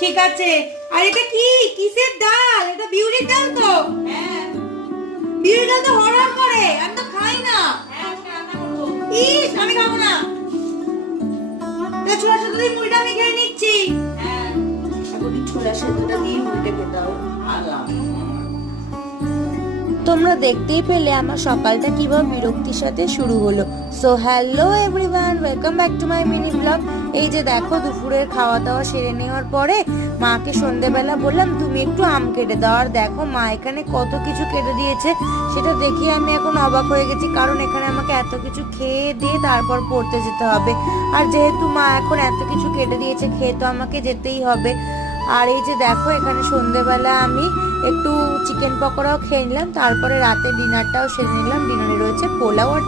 ঠিক আছে। আর এটা কি কিসের ডাল? এটা বিউলির ডাল তো? হ্যাঁ বিউলির ডাল তো হরহর করে, আমি তো খাই না। হ্যাঁ রান্না করবো। ইস, আমি খাবো না। ছোলার সাথে দিয়ে মুড়িটা আমি খেয়ে নিচ্ছি। হ্যাঁ এখন এই ছোলার সাথেটা দিয়ে মুড়িটা খেতে হবে। আলাম। তোমরা দেখতেই পেলে আমার সকালটা কিভাবে বিরক্তির সাথে শুরু হলো। So hello everyone, welcome back to my mini blog. এই যে দেখো, দুপুরের খাওয়া দাওয়া সেরে নেওয়ার পরে মাকে সন্ধ্যেবেলা বললাম তুমি একটু আম কেটে দাও। আর দেখো মা এখানে কত কিছু কেটে দিয়েছে, সেটা দেখে আমি এখন অবাক হয়ে গেছি, কারণ এখানে আমাকে এত কিছু খেয়ে দিয়ে তারপর পড়তে যেতে হবে। আর যেহেতু মা এখন এত কিছু কেটে দিয়েছে, খেয়ে তো আমাকে যেতেই হবে। আর এই যে দেখো, এখানে সন্ধ্যেবেলা আমি একটু চিকেন পকোড়াও খেয়ে নিলাম, তারপরে রাতে ডিনারটাও সেরে নিলাম। ডিনারে রয়েছে পোলাও আর